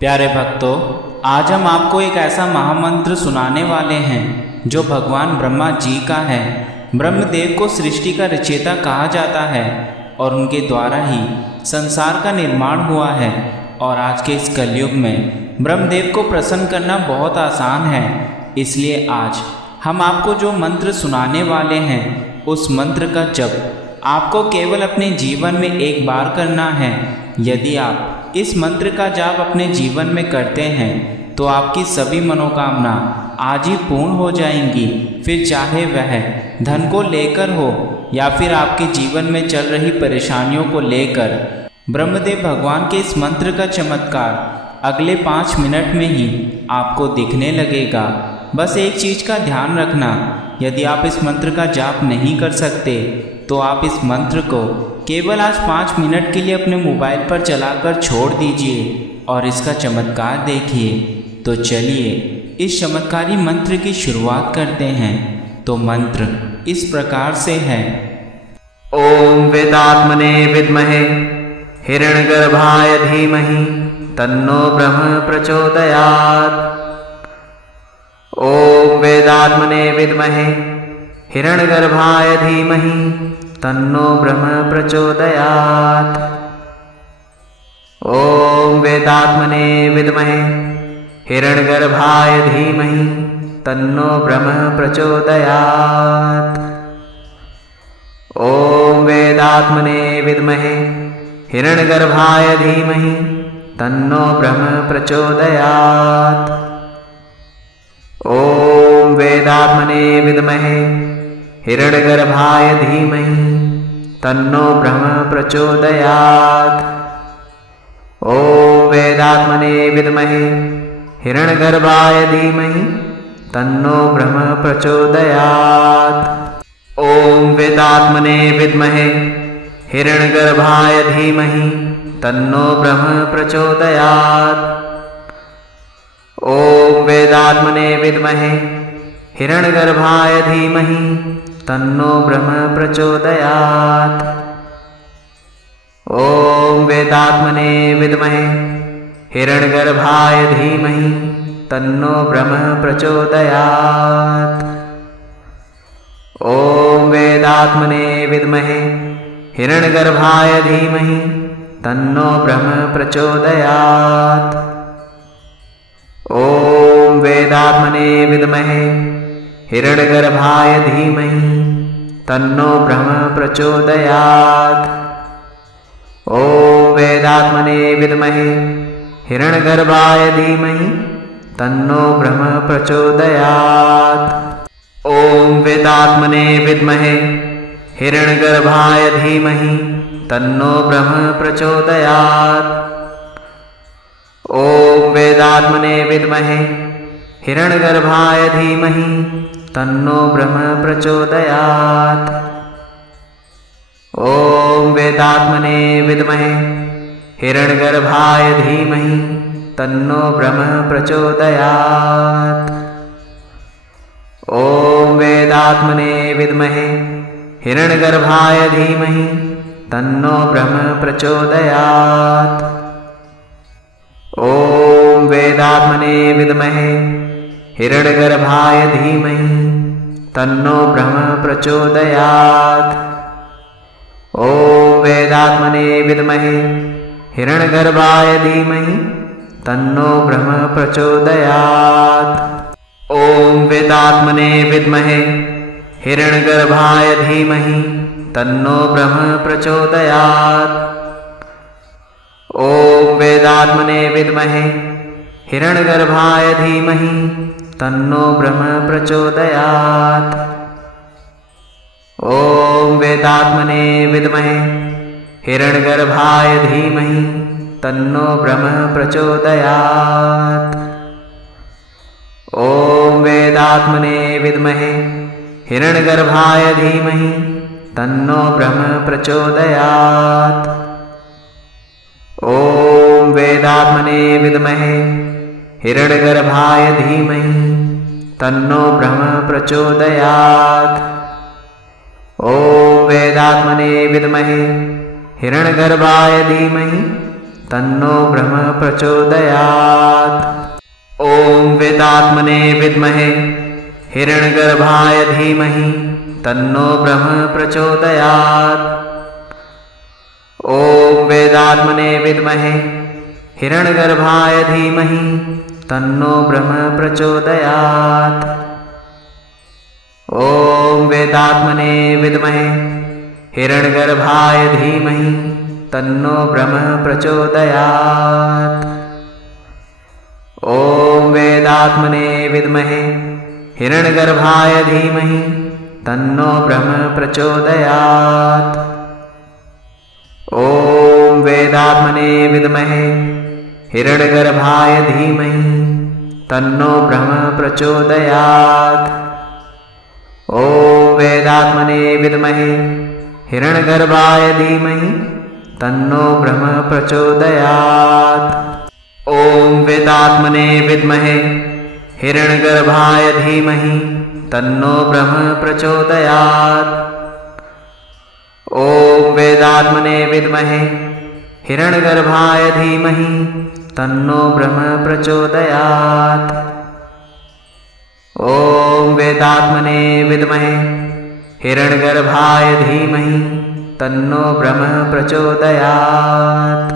प्यारे भक्तों, आज हम आपको एक ऐसा महामंत्र सुनाने वाले हैं जो भगवान ब्रह्मा जी का है। ब्रह्मदेव को सृष्टि का रचयिता कहा जाता है और उनके द्वारा ही संसार का निर्माण हुआ है। और आज के इस कलयुग में ब्रह्मदेव को प्रसन्न करना बहुत आसान है। इसलिए आज हम आपको जो मंत्र सुनाने वाले हैं उस मंत्र का जप आपको केवल अपने जीवन में एक बार करना है। यदि आप इस मंत्र का जाप अपने जीवन में करते हैं तो आपकी सभी मनोकामना आज ही पूर्ण हो जाएंगी। फिर चाहे वह धन को लेकर हो या फिर आपके जीवन में चल रही परेशानियों को लेकर। ब्रह्मदेव भगवान के इस मंत्र का चमत्कार अगले 5 मिनट में ही आपको दिखने लगेगा। बस एक चीज़ का ध्यान रखना, यदि आप इस मंत्र का जाप नहीं कर सकते तो आप इस मंत्र को केवल आज 5 मिनट के लिए अपने मोबाइल पर चलाकर छोड़ दीजिए और इसका चमत्कार देखिए। तो चलिए इस चमत्कारी मंत्र की शुरुआत करते हैं। तो मंत्र इस प्रकार से है। ओम वेदात्मने विद्महे हिरण्यगर्भाय धीमहि तन्नो ब्रह्म प्रचोदयात्। ओम वेदात्मने विद्महे हिरण्यगर्भाय धीमहि तन्नो ब्रह्म प्रचोदयात्। ओम वेदात्मने विद्महे हिरण्यगर्भाय धीमहि तन्नो ब्रह्म प्रचोदयात्। ओम वेदात्मने विद्महे हिरण्यगर्भाय धीमहि तन्नो ब्रह्म प्रचोदयात्। ओम वेदात्मने विद्महे हिरण्यगर्भाय धीमहि तन्नो ब्रह्म प्रचोदयात्। ओम वेदात्मने विद्महे हिरण्यगर्भाय धीमहि तन्नो ब्रह्म प्रचोदयात्। ओम वेदात्मने विद्महे हिरण्यगर्भाय धीमहि तन्नो ब्रह्म प्रचोदयात्। ओम वेदात्मने विद्महे हिरण्यगर्भाय धीमहि तन्नो ब्रह्म प्रचोदयात्। ओम वेदात्मने विद्महे हिरण्यगर्भाय धीमहि तन्नो ब्रह्म प्रचोदयात्। ओम वेदात्मने विद्महे हिरण्यगर्भाय धीमहि तन्नो ब्रह्म प्रचोदयात्। ओम वेदात्मने विद्महे हिरण्यगर्भाय धीमहि तन्नो ब्रह्म प्रचोदयात्। ओम वेदात्मने विद्महे हिरण्यगर्भाय धीमहि तन्नो ब्रह्म प्रचोदयात्। ओम वेदात्मने विद्महे हिरण्यगर्भाय धीमहि तन्नो ब्रह्म प्रचोदयात्। ओम वेदात्मने विद्महे हिरण्यगर्भाय धीमहि तन्नो ब्रह्म प्रचोदयात्। ओम वेदात्मने विद्महे हिरण्यगर्भाय धीमहि तन्नो ब्रह्म प्रचोदयात्। ओम वेदात्मने विद्महे हिरण्यगर्भाय धीमहि तन्नो ब्रह्म प्रचोदयात्। ओम वेदात्मने विद्महे हिरण्यगर्भाय धीमहि तन्नो ब्रह्म प्रचोदयात्। ओम वेदात्मने विद्महे हिरण्यगर्भाय धीमहि तन्नो ब्रह्म प्रचोदयात्। ओम वेदात्मने विद्महे हिरण्यगर्भाय धीमहि तन्नो ब्रह्म प्रचोदयात्। ओम वेदात्मने विद्महे हिरण्यगर्भाय धीमहि तन्नो ब्रह्म प्रचोदयात्। ओम वेदात्मने विद्महे हिरण्यगर्भाय धीमहि तन्नो ब्रह्म प्रचोदयात्। ओम वेदात्मने विद्महे हिरण्यगर्भाय धीमहि तन्नो ब्रह्म प्रचोदयात्। ओम वेदात्मने विद्महे हिरण्यगर्भाय धीमहि तन्नो ब्रह्म प्रचोदयात्। ओम वेदात्मने विद्महे हिरण्यगर्भाय धीमहि तन्नो ब्रह्म प्रचोदयात्। ॐ वेदात्मने विद्महे हिरण्यगर्भाय धीमहि तन्नो ब्रह्म प्रचोदयात्। ॐ वेदात्मने विद्महे हिरण्यगर्भाय धीमहि तन्नो ब्रह्म प्रचोदयात्। ॐ वेदात्मने विद्महे हिरण्यगर्भाय धीमहि तन्नो ब्रह्म प्रचोदयात्। ॐ वेदात्मने विद्महे हिरण्यगर्भाय धीमहि तन्नो ब्रह्म प्रचोदयात्। ॐ वेदात्मने विद्महे हिरण्यगर्भाय धीमहि तन्नो ब्रह्म प्रचोदयात्। ॐ वेदात्मने विद्महे हिरण्यगर्भाय धीमहि तन्नो ब्रह्म प्रचोदयात्। ॐ वेदात्मने विद्महे हिरण्यगर्भाय धीमहि तन्नो ब्रह्म प्रचोदयात्। ॐ वेदात्मने विद्महे हिरण्यगर्भाय धीमहि तन्नो ब्रह्म प्रचोदयात्। ॐ वेदात्मने विद्महे हिरण्यगर्भाय धीमहि तन्नो ब्रह्म प्रचोदयात्।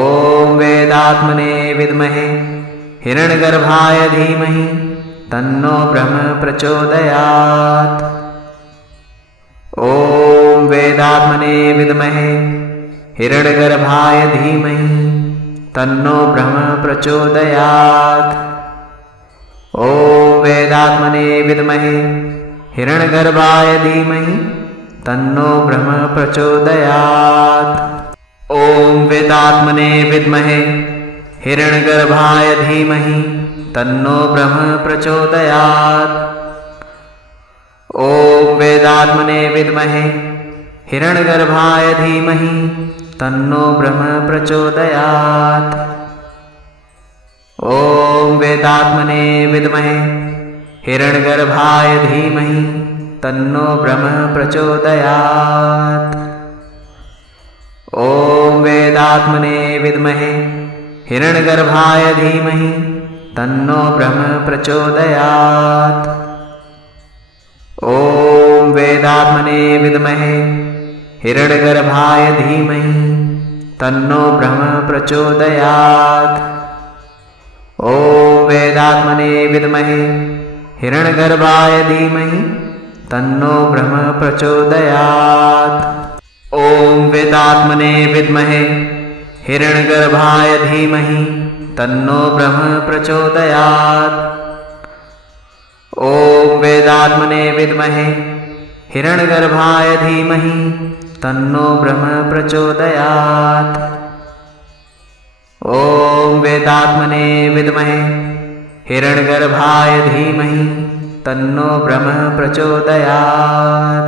ॐ वेदात्मने विद्महे हिरण्यगर्भाय धीमहि तन्नो ब्रह्म प्रचोदयात्। ॐ वेदात्मने विद्महे हिरण्यगर्भाय धीमहि तन्नो ब्रह्म प्रचोदयात्। ॐ वेदात्मने विद्महे हिरण्यगर्भाय धीमहि तन्नो ब्रह्म प्रचोदयात्। ॐ वेदात्मने विद्महे हिरण्यगर्भाय धीमहि तन्नो ब्रह्म प्रचोदयात्। ॐ वेदात्मने विद्महे हिरण्यगर्भाय धीमहि तन्नो ब्रह्म प्रचोदयात्। ॐ वेदात्मने विद्महे हिरण्यगर्भाय धीमहि तन्नो ब्रह्म प्रचोदयात्। ॐ वेदात्मने विद्महे हिरण्यगर्भाय धीमहि तन्नो ब्रह्म प्रचोदयात्। ॐ वेदात्मने विद्महे हिरण्यगर्भाय धीमहि तन्नो ब्रह्म प्रचोदयात्। ॐ वेदात्मने विद्महे हिरण्यगर्भाय धीमहि तन्नो ब्रह्म प्रचोदयात्। ॐ वेदात्मने विद्महे हिरण्यगर्भाय धीमहि तन्नो ब्रह्म प्रचोदयात्। ॐ वेदात्मने विद्महे हिरण्यगर्भाय धीमहि तन्नो ब्रह्म प्रचोदयात्। ॐ वेदात्मने विद्महे हिरण्यगर्भाय धीमहि तन्नो ब्रह्म प्रचोदयात्।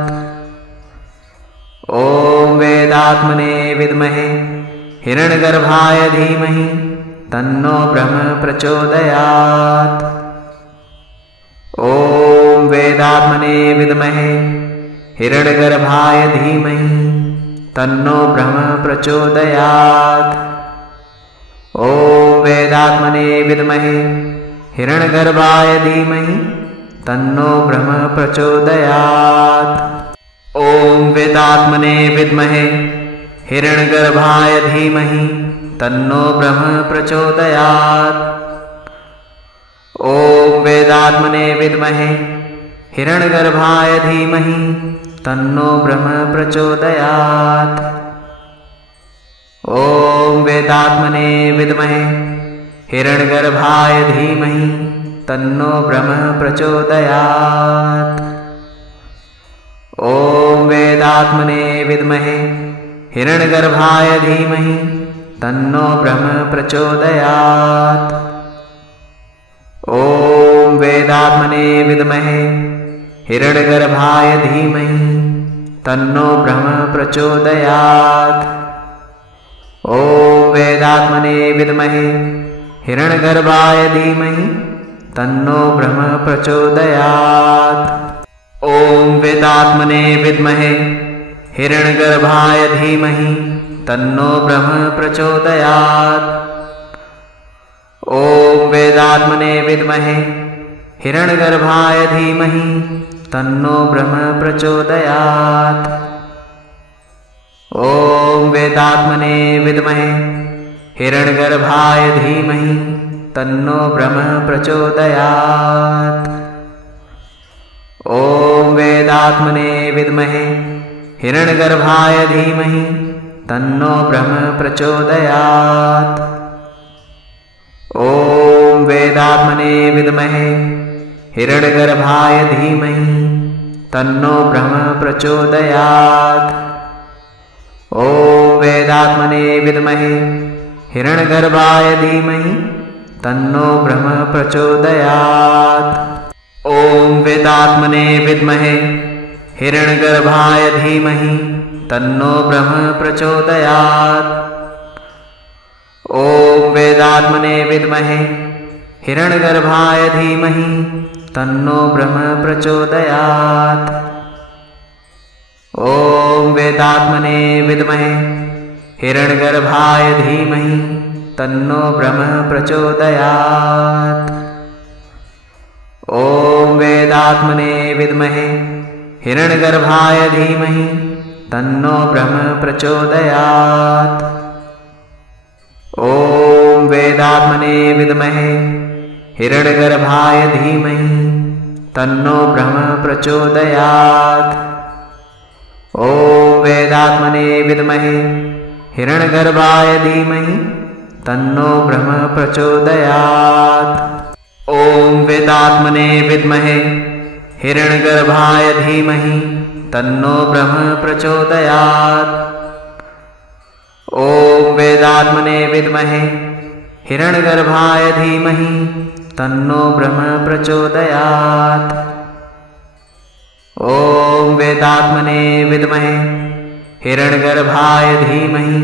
ॐ वेदात्मने विद्महे हिरण्यगर्भाय धीमहि तन्नो ब्रह्म प्रचोदयात्। ॐ वेदात्मने विद्महे हिरण्यगर्भाय धीमहि तन्नो ब्रह्म प्रचोदयात्। ॐ वेदात्मने विद्महे हिरण्यगर्भाय धीमहि तन्नो ब्रह्म प्रचोदयात्। ॐ वेदात्मने विद्महे हिरण्यगर्भाय धीमहि तन्नो ब्रह्म प्रचोदयात्। ॐ वेदात्मने विद्महे हिरण्यगर्भाय धीमहि तन्नो ब्रह्म प्रचोदयात्। ॐ वेदात्मने विद्महे हिरण्यगर्भाय धीमहि तन्नो ब्रह्म प्रचोदयात्। ॐ वेदात्मने विद्महे हिरण्यगर्भाय धीमहि तन्नो ब्रह्म प्रचोदयात्। ॐ वेदात्मने विद्महे हिरण्यगर्भाय धीमहि तन्नो ब्रह्म प्रचोदयात्। ॐ वेदात्मने विद्महे हिरण्यगर्भाय धीमहि तन्नो ब्रह्म प्रचोदयात्। ॐ वेदात्मने विद्महे हिरण्यगर्भाय धीमहि तन्नो ब्रह्म प्रचोदयात्। ॐ वेदात्मने विद्महे हिरण्यगर्भाय धीमहि तन्नो ब्रह्म प्रचोदयात्। ॐ वेदात्मने विद्महे हिरण्यगर्भाय धीमहि तन्नो ब्रह्म प्रचोदयात्। ॐ वेदात्मने विद्महे हिरण्यगर्भाय धीमहि तन्नो ब्रह्म प्रचोदयात्। ॐ वेदात्मने विद्महे हिरण्यगर्भाय धीमहि तन्नो ब्रह्म प्रचोदयात्। ॐ वेदात्मने विद्महे हिरण्यगर्भाय धीमहि तन्नो ब्रह्म प्रचोदयात्। ॐ वेदात्मने विद्महे हिरण्यगर्भाय धीमहि तन्नो ब्रह्म प्रचोदयात्। ॐ वेदात्मने विद्महे हिरण्यगर्भाय धीमहि तन्नो ब्रह्म प्रचोदयात्। ॐ वेदात्मने विद्महे हिरण्यगर्भाय धीमहि तन्नो ब्रह्म प्रचोदयात्। ॐ वेदात्मने विद्महे हिरण्यगर्भाय धीमहि तन्नो ब्रह्म प्रचोदयात्। ॐ वेदात्मने विद्महे हिरण्यगर्भाय धीमहि तन्नो ब्रह्म प्रचोदयात्। ॐ वेदात्मने विद्महे हिरण्यगर्भाय धीमहि तन्नो ब्रह्म प्रचोदयात्। ॐ वेदात्मने विद्महे हिरण्यगर्भाय धीमहि तन्नो ब्रह्म प्रचोदयात्। ॐ वेदात्मने विद्महे हिरण्यगर्भाय धीमहि तन्नो ब्रह्म प्रचोदयात्। ॐ वेदात्मने विद्महे हिरण्यगर्भाय धीमहि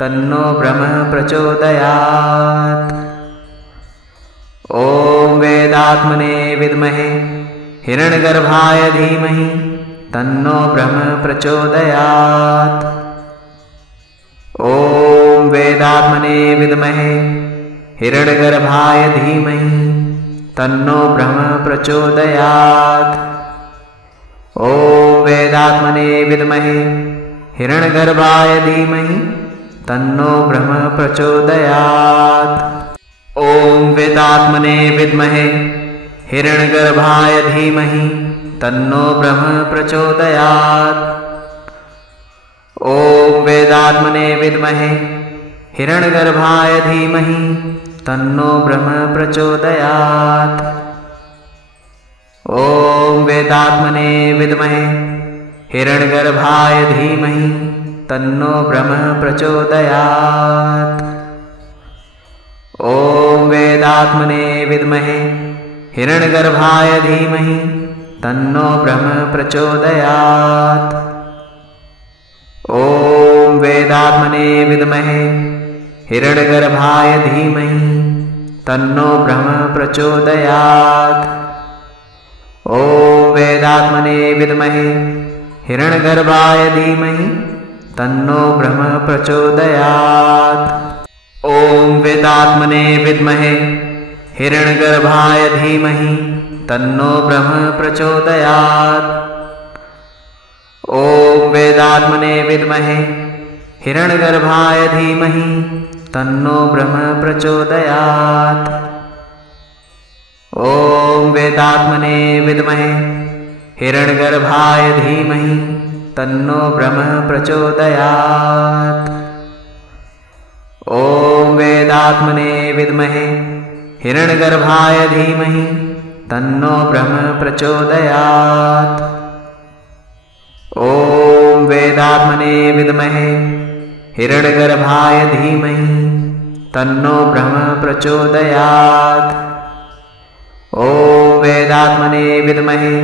तन्नो ब्रह्म प्रचोदयात्। ॐ वेदात्मने विद्महे हिरण्यगर्भाय धीमहि तन्नो ब्रह्म प्रचोदयात्। ॐ वेदात्मने विद्महे हिरण्यगर्भाय धीमहि तन्नो ब्रह्म प्रचोदयात्। ॐ वेदात्मने विद्महे हिरण्यगर्भाय धीमहि तन्नो ब्रह्म प्रचोदयात्। ॐ वेदात्मने विद्महे हिरण्यगर्भाय धीमहि तन्नो ब्रह्म प्रचोदयात्। ॐ वेदात्मने विद्महे हिरण्यगर्भाय धीमहि तन्नो ब्रह्म प्रचोदयात्। ॐ वेदात्मने विद्महे हिरण्यगर्भाय धीमहि तन्नो ब्रह्म प्रचोदयात्। ॐ वेदात्मने विद्महे हिरण्यगर्भाय धीमहि तन्नो ब्रह्म प्रचोदयात्। ॐ वेदात्मने विद्महे हिरण्यगर्भाय धीमहि तन्नो ब्रह्म प्रचोदयात्। ॐ वेदात्मने विद्महे हिरण्यगर्भाय धीमहि तन्नो ब्रह्म प्रचोदयात्। ॐ वेदात्मने विद्महे हिरण्यगर्भाय धीमहि तन्नो ब्रह्म प्रचोदयात्। ॐ वेदात्मने विद्महे हिरण्यगर्भाय धीमहि तन्नो ब्रह्म प्रचोदयात्। ॐ वेदात्मने विद्महे हिरण्यगर्भाय धीमहि तन्नो ब्रह्म प्रचोदयात्। ॐ वेदात्मने विद्महे हिरण्यगर्भाय धीमहि तन्नो ब्रह्म प्रचोदयात्। ॐ वेदात्मने विद्महे हिरण्यगर्भाय धीमहि तन्नो ब्रह्म प्रचोदयात्। ॐ वेदात्मने विद्महे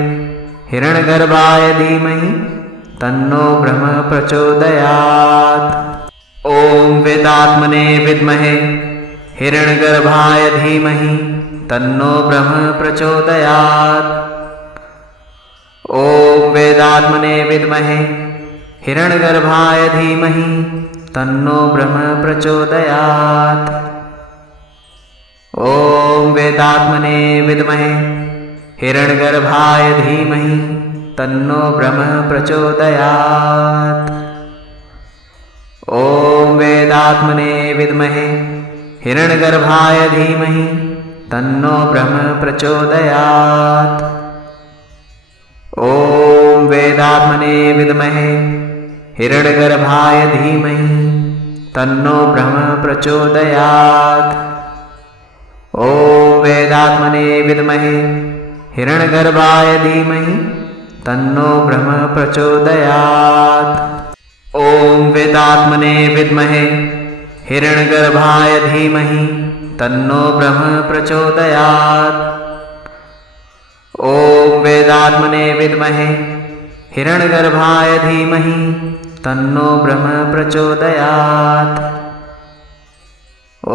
हिरण्यगर्भाय धीमहि तन्नो ब्रह्म प्रचोदयात्। ॐ वेदात्मने विद्महे हिरण्यगर्भाय धीमहि तन्नो ब्रह्म प्रचोदयात्। ॐ वेदात्मने विद्महे हिरण्यगर्भाय धीमहि तन्नो ब्रह्म प्रचोदयात्। ॐ वेदात्मने विद्महे हिरण्यगर्भाय धीमहि तन्नो ब्रह्म प्रचोदयात्। ॐ वेदात्मने विद्महे हिरण्यगर्भाय धीमहि तन्नो ब्रह्म प्रचोदयात्। ॐ वेदात्मने विद्महे हिरण्यगर्भाय धीमहि तन्नो ब्रह्म प्रचोदयात्। ॐ वेदात्मने विद्महे हिरण्यगर्भाय धीमहि तन्नो ब्रह्म प्रचोदयात्। ॐ वेदात्मने विद्महे हिरण्यगर्भाय धीमहि तन्नो ब्रह्म प्रचोदयात्। ॐ वेदात्मने विद्महे हिरण्यगर्भाय धीमहि तन्नो ब्रह्म प्रचोदयात्।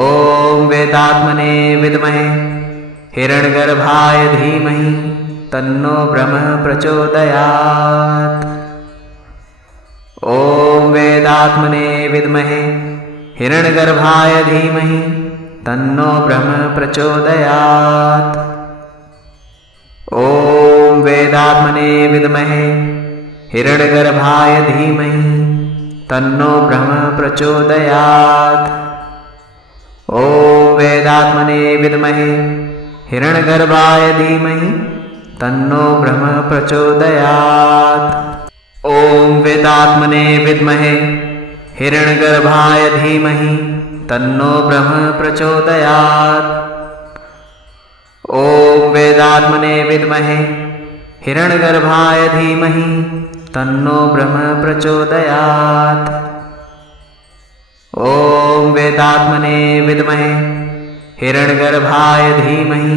ॐ वेदात्मने विद्महे हिरण्यगर्भाय धीमहि तन्नो ब्रह्म प्रचोदयात्। ॐ वेदात्मने विद्महे हिरण्यगर्भाय धीमहि तन्नो ब्रह्म प्रचोदयात्। ॐ वेदात्मने विद्महे हिरण्यगर्भाय धीमहि तन्नो ब्रह्म प्रचोदयात्। ॐ वेदात्मने विद्महे हिरण्यगर्भाय धीमहि तन्नो ब्रह्म प्रचोदयात्। ॐ वेदात्मने विद्महे हिरण्यगर्भाय धीमहि तन्नो ब्रह्म प्रचोदयात्। ॐ वेदात्मने विद्महे हिरण्यगर्भाय धीमहि तन्नो ब्रह्म प्रचोदयात्। ॐ वेदात्मने विद्महे हिरण्यगर्भाय धीमहि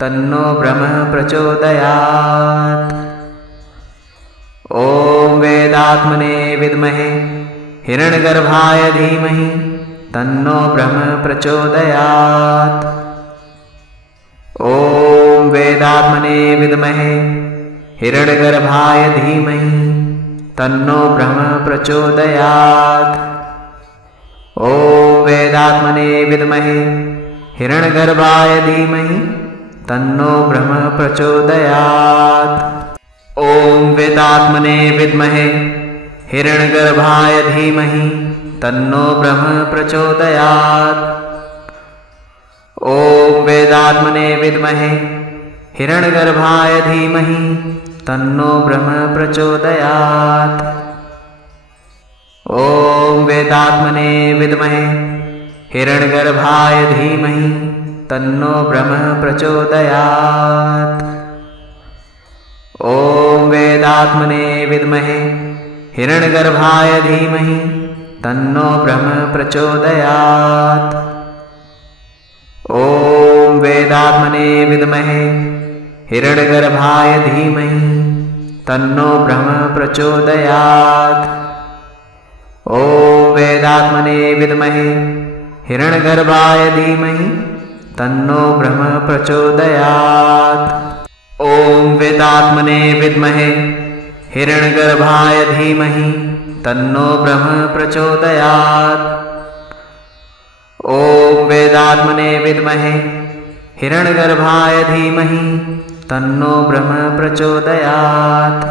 तन्नो ब्रह्म प्रचोदयात्। ॐ वेदात्मने विद्महे हिरण्यगर्भाय धीमहि तन्नो ब्रह्म प्रचोदयात्। ॐ वेदात्मने विद्महे हिरण्यगर्भाय धीमहि तन्नो ब्रह्म प्रचोदयात्। ॐ वेदात्मने विद्महे हिरण्यगर्भाय धीमहि तन्नो ब्रह्म प्रचोदयात्। ॐ वेदात्मने विद्महे हिरण्यगर्भाय धीमहि तन्नो ब्रह्म प्रचोदयात्। ॐ वेदात्मने विद्महे हिरण्यगर्भाय धीमहि तन्नो ब्रह्म प्रचोदयात्। ॐ वेदात्मने विद्महे हिरण्यगर्भाय धीमहि तन्नो ब्रह्म प्रचोदयात्। ॐ वेदात्मने विद्महे हिरण्यगर्भाय धीमहि तन्नो ब्रह्म प्रचोदयात्। ॐ वेदात्मने विद्महे हिरण्यगर्भाय धीमहि तन्नो ब्रह्म प्रचोदयात्। ॐ वेदात्मने विद्महे हिरण्यगर्भाय धीमहि तन्नो ब्रह्म प्रचोदयात्। ॐ वेदात्मने विद्महे हिरण्यगर्भाय धीमहि तन्नो ब्रह्म प्रचोदयात्। ॐ वेदात्मने विद्महे हिरण्यगर्भाय धीमहि तन्नो ब्रह्म प्रचोदयात्।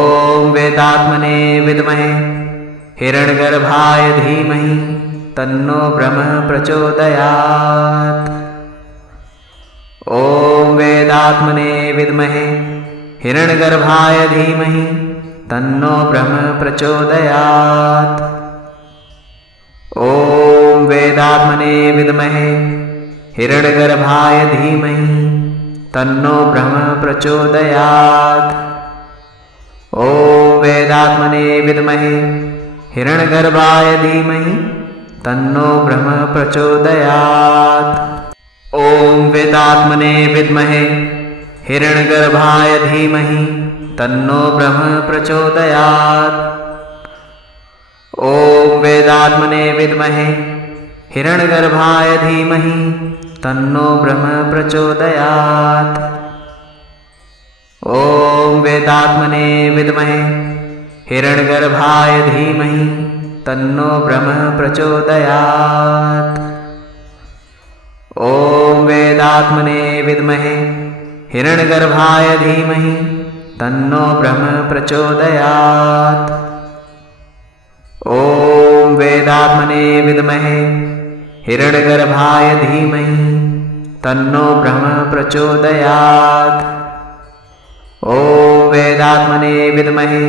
ॐ वेदात्मने विद्महे हिरण्यगर्भाय धीमहि तन्नो ब्रह्म प्रचोदयात्। ॐ वेदात्मने विद्महे हिरण्यगर्भाय धीमहि तन्नो ब्रह्म प्रचोदयात्। ॐ वेदात्मने विद्महे हिरण्यगर्भाय धीमहि तन्नो ब्रह्म प्रचोदयात्। ॐ वेदात्मने विद्महे हिरण्यगर्भाय धीमहि तन्नो ब्रह्म प्रचोदयात्। ॐ वेदात्मने विद्महे हिरण्यगर्भाय धीमहि तन्नो ब्रह्म प्रचोदयात्। ॐ वेदात्मने विद्महे हिरण्यगर्भाय धीमहि तन्नो ब्रह्म प्रचोदयात्। ॐ वेदात्मने विद्महे हिरण्यगर्भाय धीमहि तन्नो ब्रह्म प्रचोदयात्। ॐ वेदात्मने विद्महे हिरण्यगर्भाय धीमहि तन्नो ब्रह्म प्रचोदयात्। ॐ वेदात्मने विद्महे हिरण्यगर्भाय धीमहि तन्नो ब्रह्म प्रचोदयात्। ॐ वेदात्मने विद्महे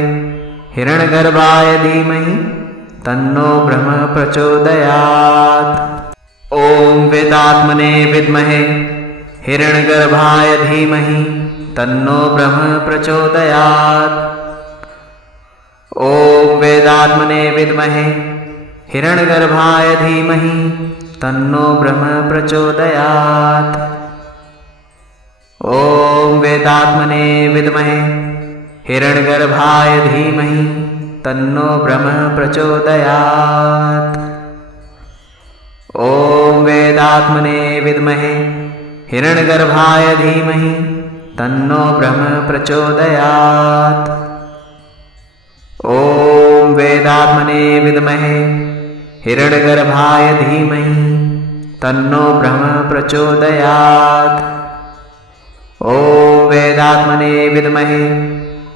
हिरण्यगर्भाय धीमहि तन्नो ब्रह्म प्रचोदयात्। ॐ वेदात्मने विद्महे हिरण्यगर्भाय धीमहि तन्नो ब्रह्म प्रचोदयात्। ॐ वेदात्मने विद्महे हिरण्यगर्भाय धीमहि तन्नो ब्रह्म प्रचोदयात्। ॐ वेदात्मने विद्महे हिरण्यगर्भाय धीमहि तन्नो ब्रह्म प्रचोदयात्। ॐ वेदात्मने विद्महे हिरण्यगर्भाय धीमहि तन्नो ब्रह्म प्रचोदयात्। ॐ वेदात्मने विद्महे हिरण्यगर्भाय धीमहि तन्नो ब्रह्म प्रचोदयात्। ॐ वेदात्मने विद्महे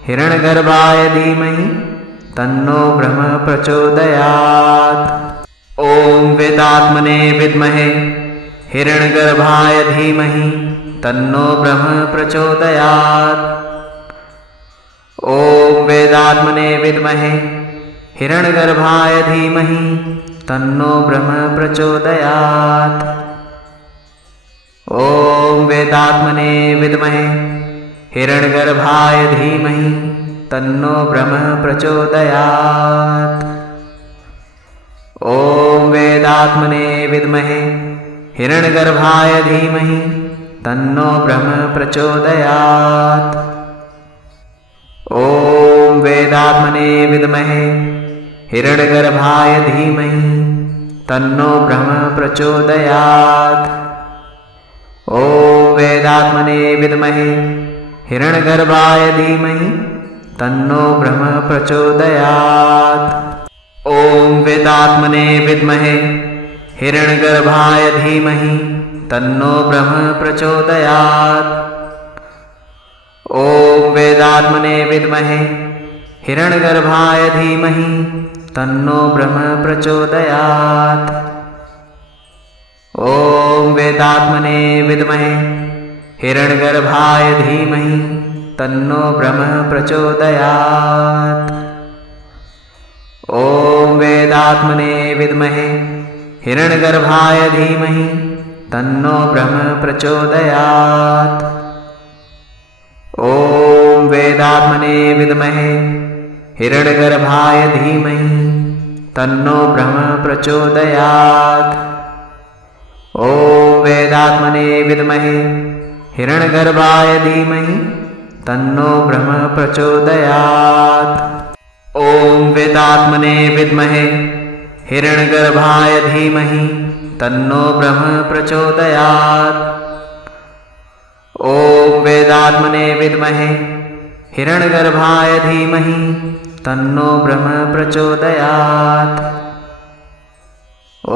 हिरण्यगर्भाय धीमहि तन्नो ब्रह्म प्रचोदयात्। ॐ वेदात्मने विद्महे हिरण्यगर्भाय धीमहि तन्नो ब्रह्म प्रचोदयात्। ॐ वेदात्मने विद्महे हिरण्यगर्भाय धीमहि तन्नो ब्रह्म प्रचोदयात्। ॐ वेदात्मने विद्महे हिरण्यगर्भाय धीमहि तन्नो ब्रह्म प्रचोदयात्। ॐ वेदात्मने विद्महे हिरण्यगर्भाय धीमहि तन्नो ब्रह्म प्रचोदयात्। ॐ वेदात्मने विद्महे हिरण्यगर्भाय धीमहि तन्नो ब्रह्म प्रचोदयात्। ॐ वेदात्मने विद्महे हिरण्यगर्भाय धीमहि तन्नो ब्रह्म प्रचोदयात्। ॐ वेदात्मने विद्महे हिरण्यगर्भाय धीमहि तन्नो ब्रह्म प्रचोदयात्। ॐ वेदात्मने विद्महे हिरण्यगर्भाय धीमहि तन्नो ब्रह्म प्रचोदयात्। ॐ वेदात्मने विद्महे हिरण्यगर्भाय धीमहि तन्नो ब्रह्म प्रचोदयात्। ॐ वेदात्मने विद्महे हिरण्यगर्भाय धीमहि तन्नो ब्रह्म प्रचोदयात्। ॐ वेदात्मने विद्महे हिरण्यगर्भाय धीमहि तन्नो ब्रह्म प्रचोदयात्। ॐ वेदात्मने विद्महे हिरण्यगर्भाय धीमहि तन्नो ब्रह्म प्रचोदयात्। ॐ वेदात्मने विद्महे हिरण्यगर्भाय धीमहि तन्नो ब्रह्म प्रचोदयात्। ॐ वेदात्मने विद्महे हिरण्यगर्भाय धीमहि तन्नो ब्रह्म प्रचोदयात्।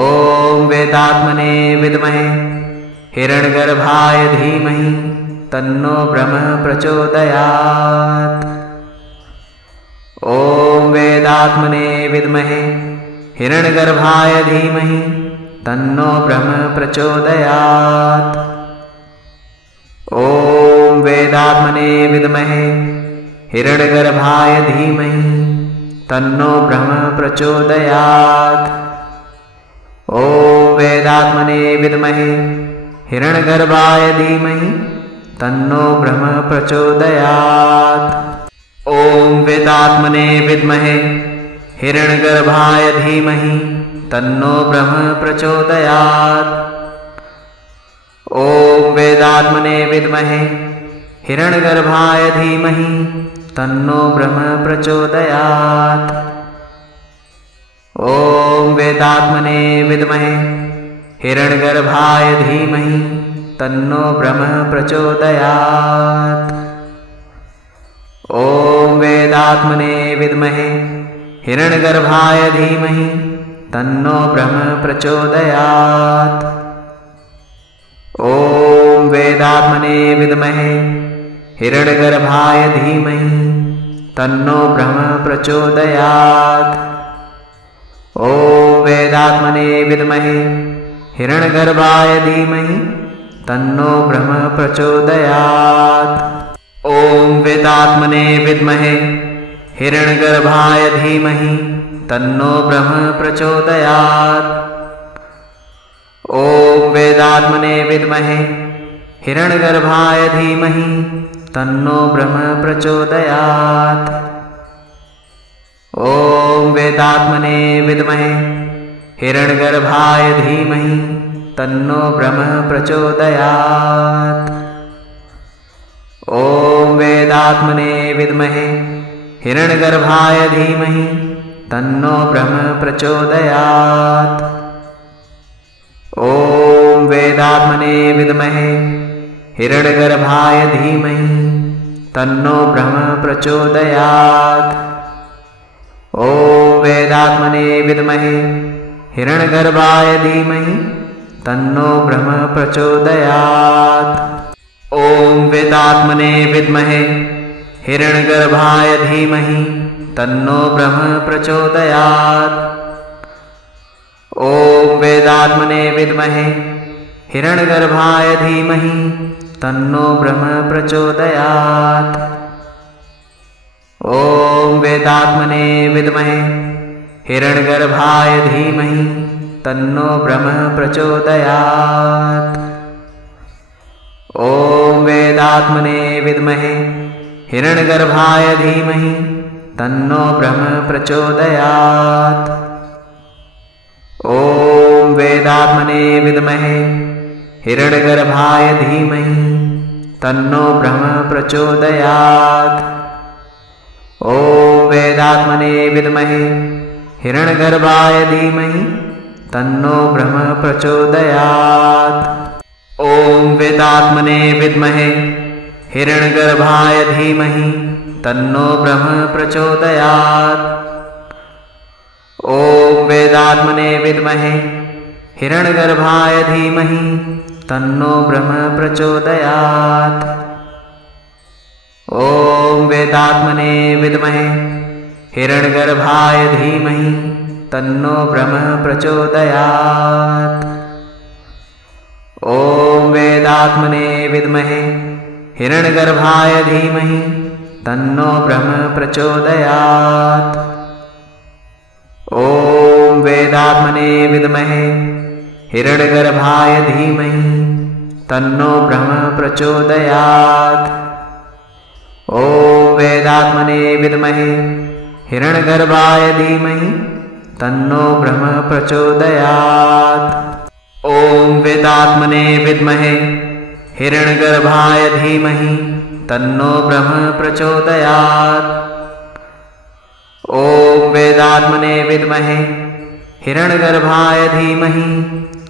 ॐ वेदात्मने विद्महे हिरण्यगर्भाय धीमहि तन्नो ब्रह्म प्रचोदयात्। ॐ वेदात्मने विद्महे हिरण्यगर्भाय धीमहि तन्नो ब्रह्म प्रचोदयात्। ॐ वेदात्मने विद्महे हिरण्यगर्भाय धीमहि तन्नो ब्रह्म प्रचोदयात्। ॐ वेदात्मने विद्महे हिरण्यगर्भाय धीमहि तन्नो ब्रह्म प्रचोदयात्। ॐ वेदात्मने विद्महे हिरण्यगर्भाय धीमहि तन्नो ब्रह्म प्रचोदयात्। ॐ वेदात्मने विद्महे हिरण्यगर्भाय धीमहि तन्नो ब्रह्म प्रचोदयात्। ॐ वेदात्मने विद्महे हिरण्यगर्भाय धीमहि तन्नो ब्रह्म प्रचोदयात्। ॐ वेदात्मने विद्महे हिरण्यगर्भाय धीमहि तन्नो ब्रह्म प्रचोदयात्। ॐ वेदात्मने विद्महे हिरण्यगर्भाय धीमहि तन्नो ब्रह्म प्रचोदयात्। ॐ वेदात्मने विद्महे हिरण्यगर्भाय धीमहि तन्नो ब्रह्म प्रचोदयात्। ॐ वेदात्मने विद्महे हिरण्यगर्भाय धीमहि तन्नो ब्रह्म प्रचोदयात्। ॐ वेदात्मने विद्महे हिरण्यगर्भाय धीमहि तन्नो ब्रह्म प्रचोदयात्। ॐ वेदात्मने विद्महे हिरण्यगर्भाय धीमहि तन्नो ब्रह्म प्रचोदयात्। ॐ वेदात्मने विद्महे हिरण्यगर्भाय धीमहि तन्नो ब्रह्म प्रचोदयात्। ॐ वेदात्मने विद्महे हिरण्यगर्भाय धीमहि तन्नो ब्रह्म प्रचोदयात्। ॐ वेदात्मने विद्महे हिरण्यगर्भाय धीमहि तन्नो ब्रह्म प्रचोदयात्। ॐ वेदात्मने विद्महे हिरण्यगर्भाय धीमहि तन्नो ब्रह्म प्रचोदयात्। ॐ वेदात्मने विद्महे हिरण्यगर्भाय धीमहि तन्नो ब्रह्म प्रचोदयात्। ॐ वेदात्मने विद्महे हिरण्यगर्भाय धीमहि तन्नो ब्रह्म प्रचोदयात्। ॐ वेदात्मने विद्महे हिरण्यगर्भाय धीमहि तन्नो ब्रह्म प्रचोदयात्। ॐ वेदात्मने विद्महे हिरण्यगर्भाय धीमहि तन्नो ब्रह्म प्रचोदयात्। ॐ वेदात्मने विद्महे हिरण्यगर्भाय धीमहि तन्नो ब्रह्म प्रचोदयात्। ॐ वेदात्मने विद्महे हिरण्यगर्भाय धीमहि तन्नो ब्रह्म प्रचोदयात्। ॐ वेदात्मने विद्महे हिरण्यगर्भाय धीमहि तन्नो ब्रह्म प्रचोदयात्। ॐ वेदात्मने विद्महे हिरण्यगर्भाय धीमहि तन्नो ब्रह्म प्रचोदयात्। ॐ वेदात्मने विद्महे हिरण्यगर्भाय धीमहि तन्नो ब्रह्म प्रचोदयात्। ॐ वेदात्मने विद्महे हिरण्यगर्भाय धीमहि तन्नो ब्रह्म प्रचोदयात्। ॐ वेदात्मने विद्महे हिरण्यगर्भाय धीमहि तन्नो ब्रह्म प्रचोदयात्। ॐ वेदात्मने विद्महे हिरण्यगर्भाय धीमहि तन्नो ब्रह्म प्रचोदयात्। ॐ वेदात्मने विद्महे हिरण्यगर्भाय धीमहि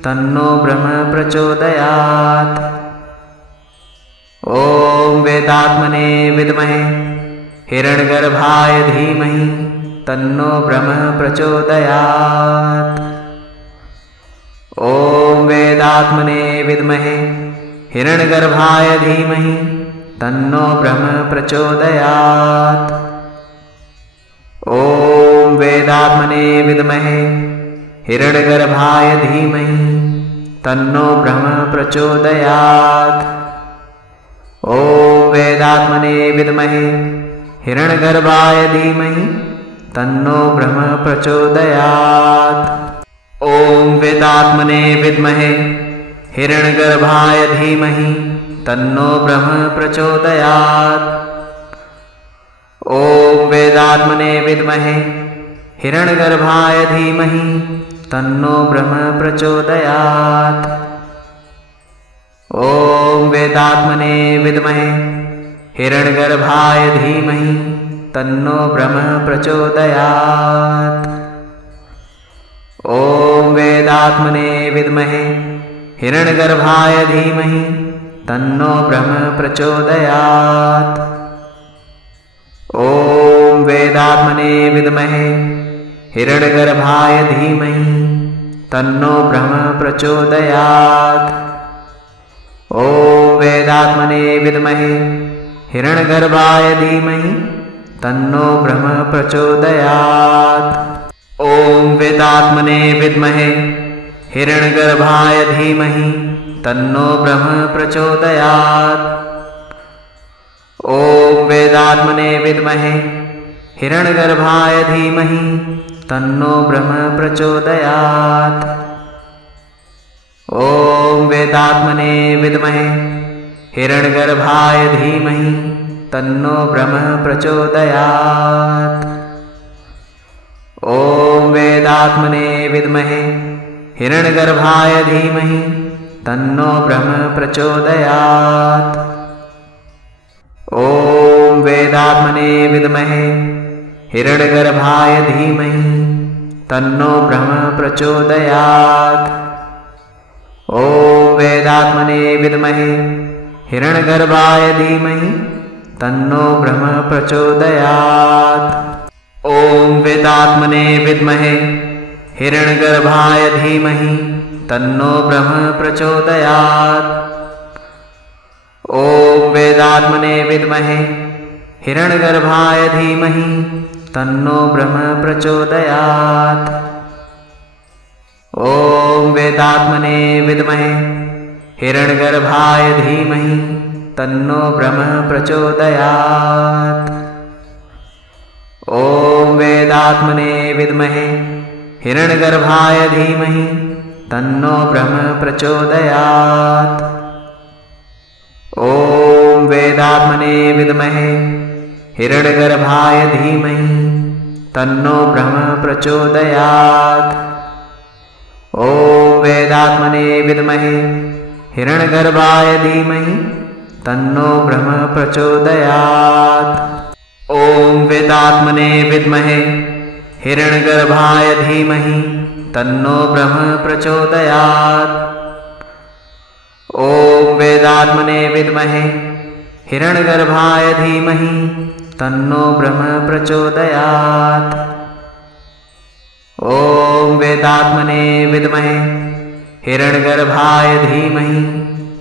तन्नो ब्रह्म प्रचोदयात्। ॐ वेदात्मने विद्महे हिरण्यगर्भाय धीमहि तन्नो ब्रह्म प्रचोदयात्। ॐ वेदात्मने विद्महे हिरण्यगर्भाय धीमहि तन्नो ब्रह्म प्रचोदयात्। ॐ वेदात्मने विद्महे हिरण्यगर्भाय धीमहि तन्नो ब्रह्म प्रचोदयात्। ॐ वेदात्मने विद्महे हिरण्यगर्भाय धीमहि तन्नो ब्रह्म प्रचोदयात्। ॐ वेदात्मने विद्महे हिरण्यगर्भाय धीमहि तन्नो ब्रह्म प्रचोदयात्। ॐ वेदात्मने विद्महे हिरण्यगर्भाय धीमहि तन्नो ब्रह्म प्रचोदयात्। ॐ वेदात्मने विद्महे हिरण्यगर्भाय धीमहि तन्नो ब्रह्म प्रचोदयात्। ॐ वेदात्मने विद्महे हिरण्यगर्भाय धीमहि तन्नो ब्रह्म प्रचोदयात्। ॐ ॐ वेदात्मने विद्महे हिरण्यगर्भाय धीमहि तन्नो ब्रह्म प्रचोदयात्। ॐ वेदात्मने विद्महे हिरण्यगर्भाय धीमहि तन्नो ब्रह्म प्रचोदयात्। ॐ वेदात्मने विद्महे हिरण्यगर्भाय धीमहि तन्नो ब्रह्म प्रचोदयात्। ॐ वेदात्मने विद्महे हिरण्यगर्भाय धीमहि तन्नो ब्रह्म प्रचोदयात्। ॐ वेदात्मने विद्महे हिरण्यगर्भाय धीमहि तन्नो ब्रह्म प्रचोदयात्। ॐ वेदात्मने विद्महे हिरण्यगर्भाय धीमहि तन्नो ब्रह्म प्रचोदयात्। ॐ वेदात्मने विद्महे हिरण्यगर्भाय धीमहि तन्नो ब्रह्म प्रचोदयात्। ॐ वेदात्मने विद्महे हिरण्यगर्भाय धीमहि तन्नो ब्रह्म प्रचोदयात्। ॐ वेदात्मने विद्महे हिरण्यगर्भाय धीमहि तन्नो ब्रह्म प्रचोदयात्। ॐ वेदात्मने विद्महे हिरण्यगर्भाय धीमहि तन्नो ब्रह्म प्रचोदयात्। ॐ वेदात्मने विद्महे हिरण्यगर्भाय धीमहि तन्नो ब्रह्म प्रचोदयात्। ॐ वेदात्मने विद्महे हिरण्यगर्भाय धीमहि तन्नो ब्रह्म प्रचोदयात्। ॐ वेदात्मने विद्महे हिरण्यगर्भाय धीमहि तन्नो ब्रह्म प्रचोदयात्। ॐ वेदात्मने विद्महे हिरण्यगर्भाय धीमहि तन्नो ब्रह्म प्रचोदयात्। ॐ वेदात्मने विद्महे हिरण्यगर्भाय धीमहि तन्नो ब्रह्म प्रचोदयात्। ॐ वेदात्मने विद्महे हिरण्यगर्भाय धीमहि तन्नो ब्रह्म प्रचोदयात्। ॐ वेदात्मने विद्महे हिरण्यगर्भाय धीमहि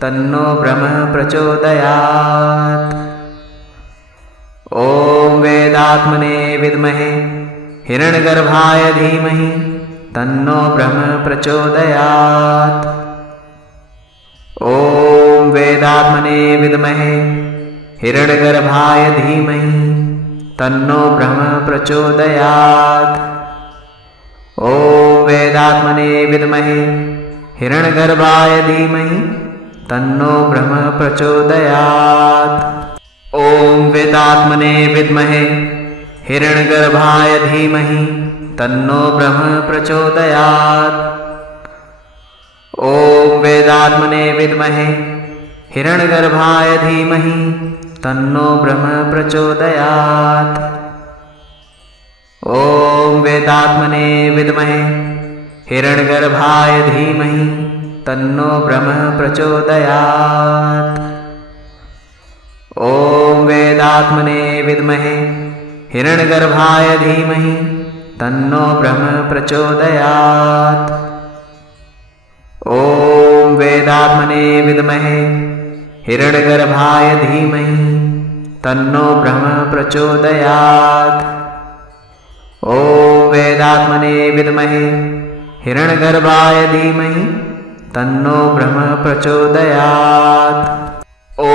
तन्नो ब्रह्म प्रचोदयात्। ॐ वेदात्मने विद्महे हिरण्यगर्भाय धीमहि तन्नो ब्रह्म प्रचोदयात्। ॐ वेदात्मने विद्महे हिरण्यगर्भाय धीमहि तन्नो ब्रह्म प्रचोदयात्। ॐ वेदात्मने विद्महे हिरण्यगर्भाय धीमहि तन्नो ब्रह्म प्रचोदयात्। ॐ वेदात्मने विद्महे हिरण्यगर्भाय धीमहि तन्नो ब्रह्म प्रचोदयात्। ॐ वेदात्मने विद्महे हिरण्यगर्भाय धीमहि तन्नो ब्रह्म प्रचोदयात्। ॐ वेदात्मने विद्महे हिरण्यगर्भाय धीमहि तन्नो ब्रह्म प्रचोदयात्। ॐ वेदात्मने विद्महे हिरण्यगर्भाय धीमहि तन्नो ब्रह्म प्रचोदयात्। ॐ वेदात्मने विद्महे हिरण्यगर्भाय धीमहि तन्नो ब्रह्म प्रचोदयात्। ॐ वेदात्मने विद्महे हिरण्यगर्भाय धीमहि तन्नो ब्रह्म प्रचोदयात्। ॐ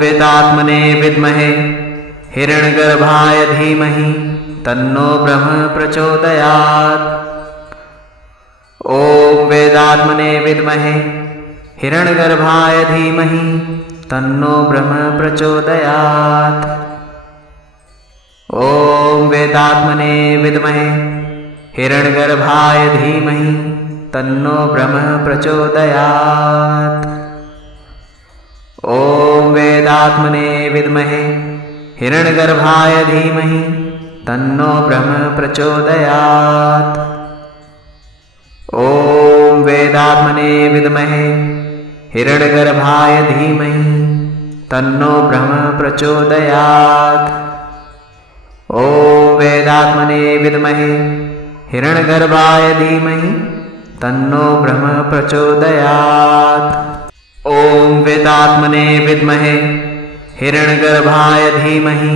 वेदात्मने विद्महे हिरण्यगर्भाय धीमहि तन्नो ब्रह्म प्रचोदयात्। ॐ वेदात्मने विद्महे हिरण्यगर्भाय धीमहि तन्नो ब्रह्म प्रचोदयात्। ॐ वेदात्मने विद्महे हिरण्यगर्भाय धीमहि तन्नो ब्रह्म प्रचोदयात्। ॐ वेदात्मने विद्महे हिरण्यगर्भाय धीमहि तन्नो ब्रह्म प्रचोदयात्। ॐ वेदात्मने विद्महे हिरण्यगर्भाय धीमहि तन्नो ब्रह्म प्रचोदयात्। ॐ वेदात्मने विद्महे हिरण्यगर्भाय धीमहि तन्नो ब्रह्म प्रचोदयात्। ॐ वेदात्मने विद्महे हिरण्यगर्भाय धीमहि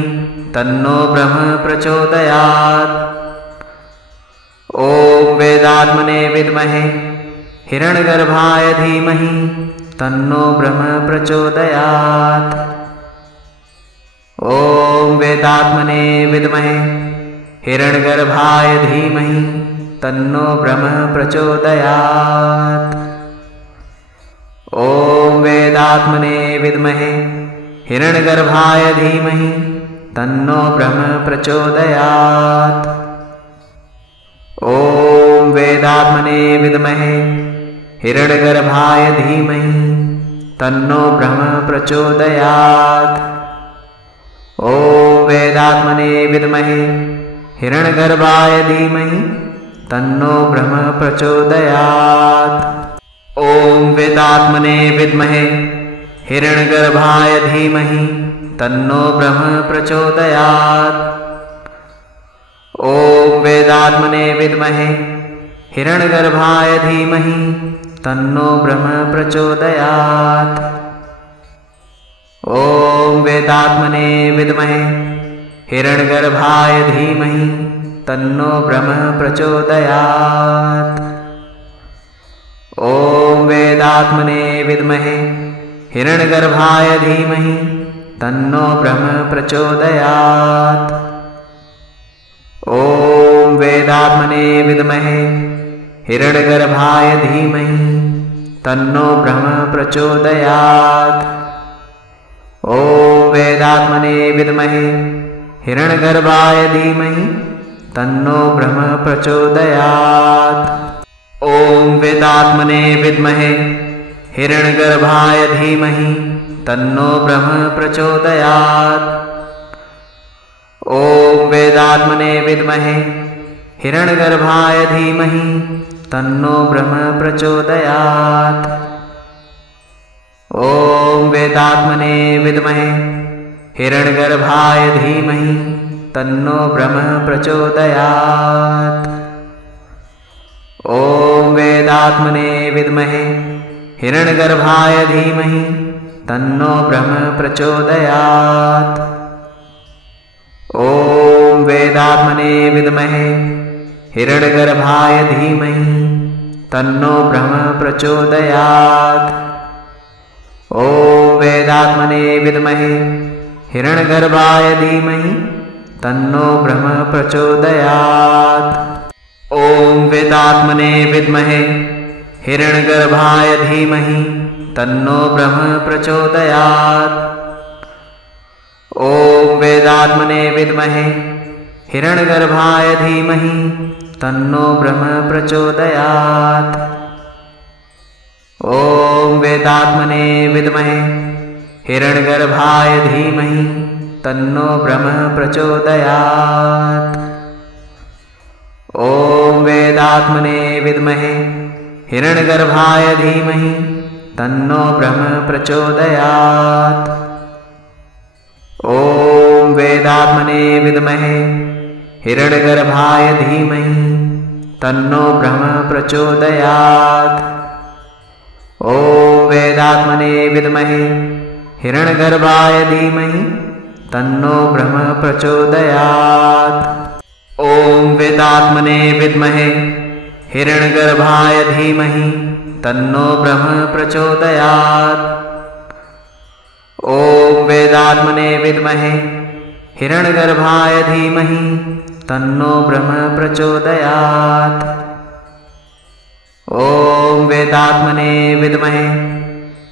तन्नो ब्रह्म प्रचोदयात्। ॐ वेदात्मने विद्महे हिरण्यगर्भाय धीमहि तन्नो ब्रह्म प्रचोदयात्। ॐ वेदात्मने विद्महे हिरण्यगर्भाय धीमहि तन्नो ब्रह्म प्रचोदयात्। ॐ वेदात्मने विद्महे हिरण्यगर्भाय धीमहि तन्नो ब्रह्म प्रचोदयात्। ॐ वेदात्मने विद्महे हिरण्यगर्भाय धीमहि तन्नो ब्रह्म प्रचोदयात्। ॐ वेदात्मने विद्महे हिरण्यगर्भाय धीमहि तन्नो ब्रह्म प्रचोदयात्। ॐ वेदात्मने विद्महे हिरण्यगर्भाय धीमहि तन्नो ब्रह्म प्रचोदयात्। ॐ वेदात्मने विद्महे हिरण्यगर्भाय धीमहि तन्नो ब्रह्म प्रचोदयात्। ॐ वेदात्मने विद्महे हिरण्यगर्भाय धीमहि तन्नो ब्रह्म प्रचोदयात्। ॐ वेदात्मने विद्महे हिरण्यगर्भाय धीमहि तन्नो ब्रह्म प्रचोदयात्। ॐ वेदात्मने विद्महे हिरण्यगर्भाय धीमहि तन्नो ब्रह्म प्रचोदयात्। ॐ वेदात्मने विद्महे हिरण्यगर्भाय धीमहि तन्नो ब्रह्म प्रचोदयात्। ॐ वेदात्मने विद्महे हिरण्यगर्भाय धीमहि तन्नो ब्रह्म प्रचोदयात्। ॐ वेदात्मने विद्महे हिरण्यगर्भाय धीमहि तन्नो ब्रह्म प्रचोदयात्। ॐ वेदात्मने विद्महे हिरण्यगर्भाय धीमहि तन्नो ब्रह्म प्रचोदयात्। ॐ वेदात्मने विद्महे हिरण्यगर्भाय धीमहि तन्नो ब्रह्म प्रचोदयात्। ॐ वेदात्मने विद्महे हिरण्यगर्भाय धीमहि तन्नो ब्रह्म प्रचोदयात्। ॐ वेदात्मने विद्महे हिरण्यगर्भाय धीमहि तन्नो ब्रह्म प्रचोदयात्। ॐ वेदात्मने विद्महे हिरण्यगर्भाय धीमहि तन्नो ब्रह्म प्रचोदयात्। ॐ वेदात्मने विद्महे हिरण्यगर्भाय धीमहि तन्नो ब्रह्म प्रचोदयात्। ॐ वेदात्मने विद्महे हिरण्यगर्भाय धीमहि तन्नो ब्रह्म प्रचोदयात्। ॐ वेदात्मने विद्महे हिरण्यगर्भाय धीमहि तन्नो ब्रह्म प्रचोदयात्। ॐ वेदात्मने विद्महे हिरण्यगर्भाय धीमहि तन्नो ब्रह्म प्रचोदयात्। ॐ वेदात्मने विद्महे हिरण्यगर्भाय धीमहि तन्नो ब्रह्म प्रचोदयात्। ॐ वेदात्मने विद्महे हिरण्यगर्भाय धीमहि तन्नो ब्रह्म प्रचोदयात्। ॐ वेदात्मने विद्महे हिरण्यगर्भाय धीमहि तन्नो ब्रह्म प्रचोदयात्। ॐ वेदात्मने विद्महे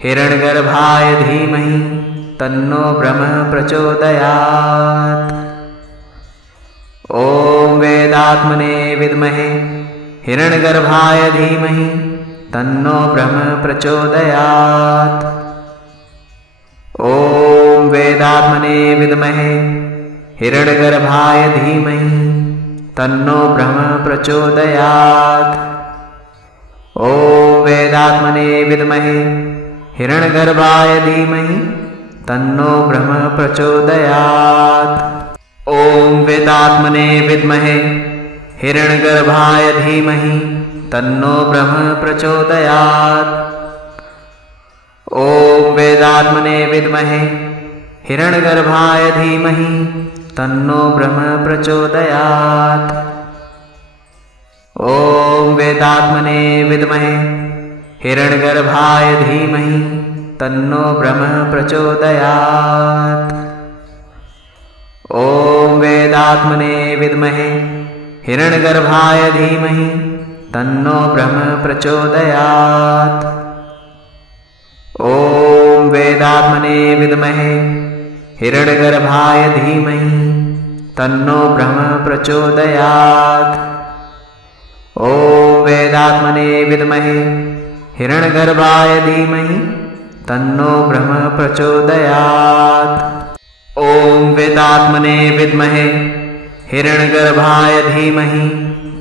हिरण्यगर्भाय धीमहि तन्नो ब्रह्म प्रचोदयात्। ॐ वेदात्मने विद्महे हिरण्यगर्भाय धीमहि तन्नो ब्रह्म प्रचोदयात्। ॐ वेदात्मने विद्महे हिरण्यगर्भाय धीमहि तन्नो ब्रह्म प्रचोदयात्। ॐ वेदात्मने विद्महे हिरण्यगर्भाय धीमहि तन्नो ब्रह्म प्रचोदयात्। ॐ वेदात्मने विद्महे हिरण्यगर्भाय धीमहि तन्नो ब्रह्म प्रचोदयात्। ॐ वेदात्मने विद्महे हिरण्यगर्भाय धीमहि तन्नो ब्रह्म प्रचोदयात्। ॐ वेदात्मने विद्महे हिरण्यगर्भाय धीमहि तन्नो ब्रह्म प्रचोदयात्। ॐ वेदात्मने विद्महे हिरण्यगर्भाय धीमहि तन्नो ब्रह्म प्रचोदयात्। ॐ वेदात्मने विद्महे हिरण्यगर्भाय धीमहि तन्नो ब्रह्म प्रचोदयात्। ॐ वेदात्मने विद्महे हिरण्यगर्भाय धीमहि तन्नो ब्रह्म प्रचोदयात्। ॐ वेदात्मने विद्महे हिरण्यगर्भाय धीमहि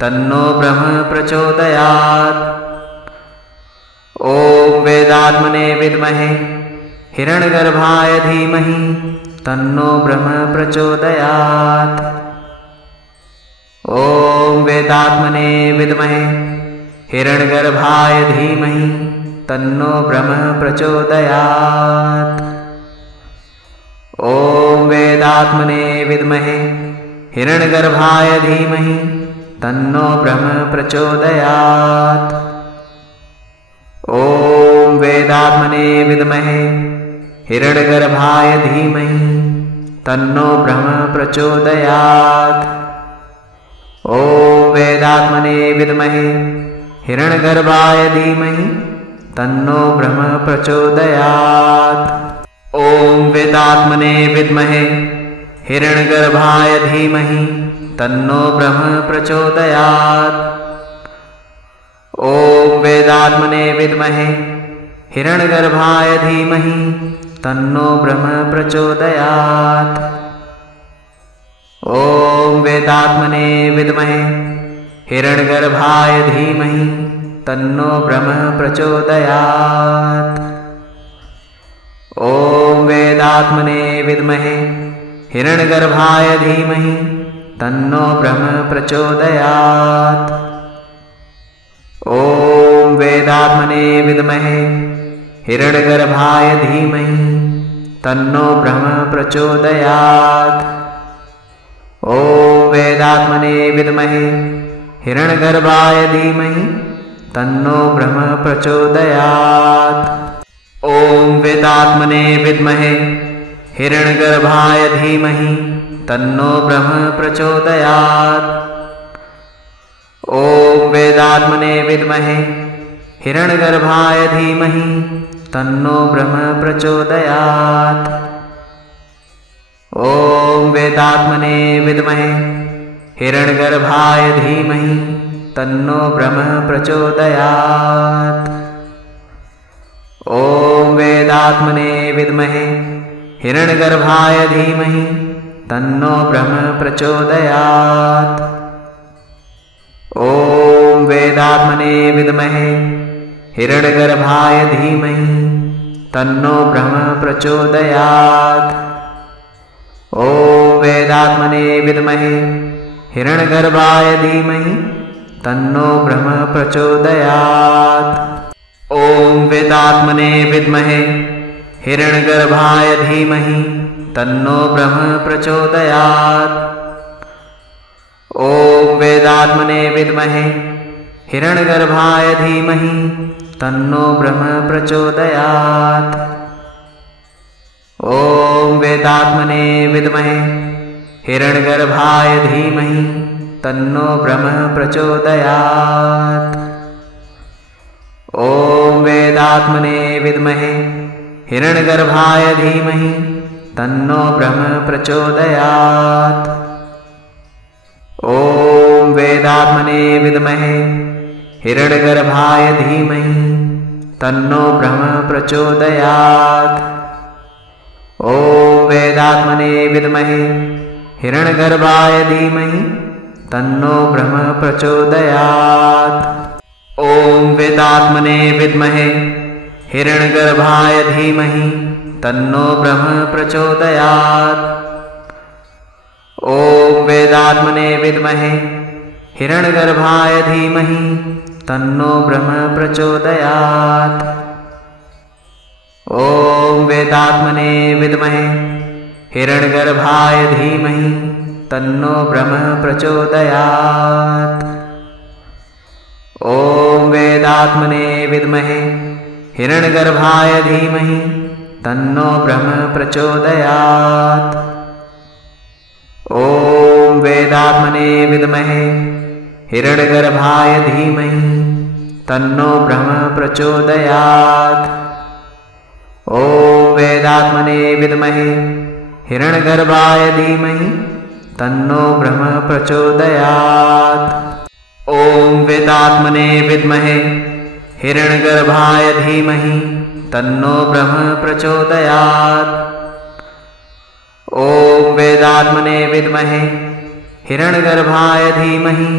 तन्नो ब्रह्म प्रचोदयात्। ॐ वेदात्मने विद्महे हिरण्यगर्भाय धीमहि तन्नो ब्रह्म प्रचोदयात्। ॐ वेदात्मने विद्महे हिरण्यगर्भाय धीमहि तन्नो ब्रह्म प्रचोदयात्। ॐ वेदात्मने विद्महे हिरण्यगर्भाय धीमहि तन्नो ब्रह्म प्रचोदयात्। ॐ वेदात्मने विद्महे हिरण्यगर्भाय धीमहि तन्नो ब्रह्म प्रचोदयात्। ॐ वेदात्मने विद्महे हिरण्यगर्भाय धीमहि तन्नो ब्रह्म प्रचोदयात्। ॐ वेदात्मने विद्महे हिरण्यगर्भाय धीमहि तन्नो ब्रह्म प्रचोदयात्। ॐ वेदात्मने विद्महे हिरण्यगर्भाय धीमहि तन्नो ब्रह्म प्रचोदयात्। ॐ वेदात्मने विद्महे हिरण्यगर्भाय धीमहि तन्नो ब्रह्म प्रचोदयात्। ॐ वेदात्मने विद्महे हिरण्यगर्भाय धीमहि तन्नो ब्रह्म प्रचोदयात्। ॐ वेदात्मने विद्महे हिरण्यगर्भाय धीमहि तन्नो ब्रह्म प्रचोदयात्। ॐ वेदात्मने विद्महे हिरण्यगर्भाय धीमहि तन्नो ब्रह्म प्रचोदयात्। ॐ वेदात्मने विद्महे हिरण्यगर्भाय धीमहि तन्नो ब्रह्म प्रचोदयात्। ॐ वेदात्मने विद्महे हिरण्यगर्भाय धीमहि तन्नो ब्रह्म प्रचोदयात्। ॐ वेदात्मने विद्महे हिरण्यगर्भाय धीमहि तन्नो ब्रह्म प्रचोदयात्। ॐ वेदात्मने विद्महे हिरण्यगर्भाय धीमहि तन्नो ब्रह्म प्रचोदयात्। ॐ वेदात्मने विद्महे हिरण्यगर्भाय धीमहि तन्नो ब्रह्म प्रचोदयात्। ॐ वेदात्मने विद्महे हिरण्यगर्भाय धीमहि तन्नो ब्रह्म प्रचोदयात्। ॐ वेदात्मने विद्महे हिरण्यगर्भाय धीमहि तन्नो ब्रह्म प्रचोदयात्। ॐ वेदात्मने विद्महे हिरण्यगर्भाय धीमहि तन्नो ब्रह्म प्रचोदयात्। ॐ वेदात्मने विद्महे हिरण्यगर्भाय धीमहि तन्नो ब्रह्म प्रचोदयात्। ॐ वेदात्मने विद्महे हिरण्यगर्भाय धीमहि तन्नो ब्रह्म प्रचोदयात्। ॐ वेदात्मने विद्महे हिरण्यगर्भाय धीमहि तन्नो ब्रह्म प्रचोदयात्। ॐ वेदात्मने विद्महे हिरण्यगर्भाय धीमहि तन्नो ब्रह्म प्रचोदयात्। ॐ वेदात्मने विद्महे हिरण्यगर्भाय धीमहि तन्नो ब्रह्म प्रचोदयात्। ॐ वेदात्मने विद्महे हिरण्यगर्भाय धीमहि तन्नो ब्रह्म प्रचोदयात्। ॐ वेदात्मने विद्महे हिरण्यगर्भाय धीमहि तन्नो ब्रह्म प्रचोदयात्। ॐ वेदात्मने विद्महे हिरण्यगर्भाय धीमहि तन्नो ब्रह्म प्रचोदयात्। ॐ वेदात्मने विद्महे हिरण्यगर्भाय धीमहि तन्नो ब्रह्म प्रचोदयात्। ॐ वेदात्मने विद्महे हिरण्यगर्भाय धीमहि तन्नो ब्रह्म प्रचोदयात्। ॐ वेदात्मने विद्महे हिरण्यगर्भाय धीमहि तन्नो ब्रह्म प्रचोदयात्। ॐ वेदात्मने विद्महे हिरण्यगर्भाय धीमहि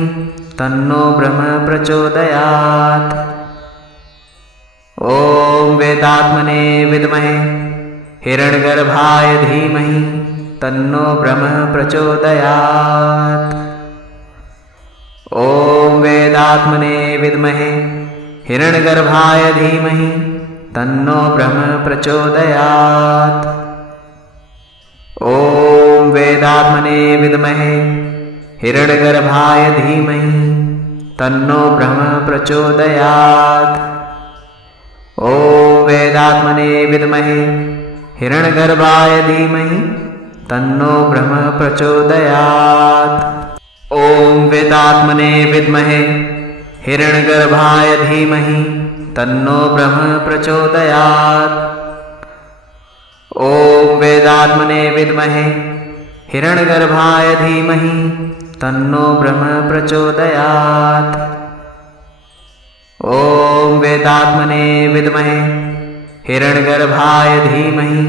तन्नो ब्रह्म प्रचोदयात्। ॐ वेदात्मने विद्महे हिरण्यगर्भाय धीमहि तन्नो ब्रह्म प्रचोदयात्। ॐ वेदात्मने विद्महे हिरण्यगर्भाय धीमहि तन्नो ब्रह्म प्रचोदयात्। ॐ वेदात्मने विद्महे हिरण्यगर्भाय धीमहि तन्नो ब्रह्म प्रचोदयात्। ॐ वेदात्मने विद्महे हिरण्यगर्भाय धीमहि तन्नो ब्रह्म प्रचोदयात्। ॐ वेदात्मने विद्महे हिरण्यगर्भाय धीमहि तन्नो ब्रह्म प्रचोदयात्। ॐ वेदात्मने विद्महे हिरण्यगर्भाय धीमहि तन्नो ब्रह्म प्रचोदयात्। ॐ वेदात्मने विद्महे हिरण्यगर्भाय धीमहि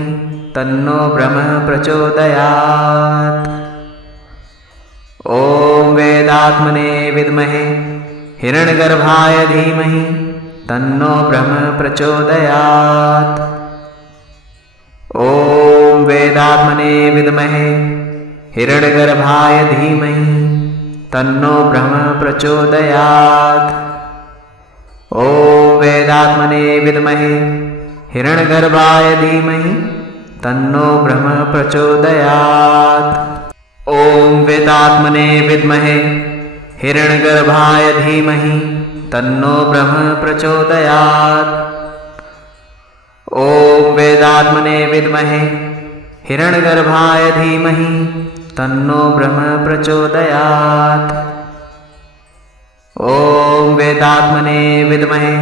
तन्नो ब्रह्म प्रचोदयात्। ॐ वेदात्मने विद्महे हिरण्यगर्भाय धीमहि तन्नो ब्रह्म प्रचोदयात्। ॐ वेदात्मने विद्महे हिरण्यगर्भाय धीमहि तन्नो ब्रह्म प्रचोदयात्। ॐ वेदात्मने विद्महे हिरण्यगर्भाय धीमहि तन्नो ब्रह्म प्रचोदयात्। ॐ वेदात्मने विद्महे हिरण्यगर्भाय धीमहि तन्नो ब्रह्म प्रचोदयात्। ॐ वेदात्मने विद्महे हिरण्यगर्भाय धीमहि तन्नो ब्रह्म प्रचोदयात्। ॐ वेदात्मने विद्महे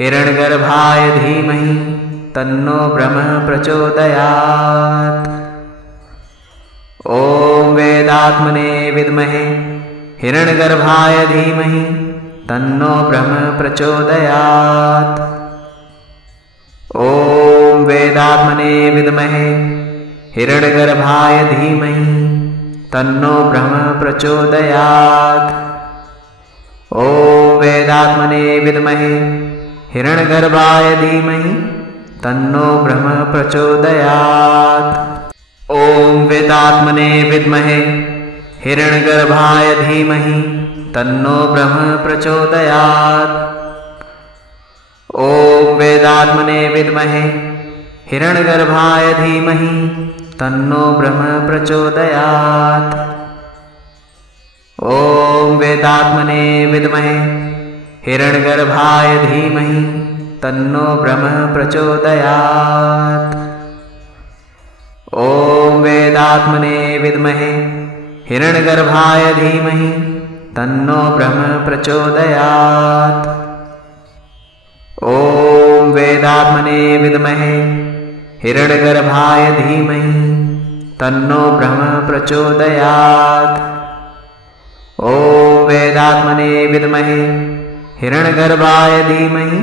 हिरण्यगर्भाय धीमहि तन्नो ब्रह्म प्रचोदयात्। ॐ वेदात्मने विद्महे हिरण्यगर्भाय धीमहि तन्नो ब्रह्म प्रचोदयात्। ॐ वेदात्मने विद्महे हिरण्यगर्भाय धीमहि तन्नो ब्रह्म प्रचोदयात्। ॐ वेदात्मने विद्महे हिरण्यगर्भाय धीमहि तन्नो ब्रह्म प्रचोदयात्। ॐ वेदात्मने विद्महे हिरण्यगर्भाय धीमहि तन्नो ब्रह्म प्रचोदयात्। ॐ वेदात्मने विद्महे हिरण्यगर्भाय धीमहि तन्नो ब्रह्म प्रचोदयात्। ॐ वेदात्मने विद्महे हिरण्यगर्भाय धीमहि तन्नो ब्रह्म प्रचोदयात्। ॐ वेदात्मने विद्महे हिरण्यगर्भाय धीमहि तन्नो ब्रह्म प्रचोदयात्। ॐ वेदात्मने विद्महे हिरण्यगर्भाय धीमहि तन्नो ब्रह्म प्रचोदयात्। ॐ वेदात्मने विद्महे हिरण्यगर्भाय धीमहि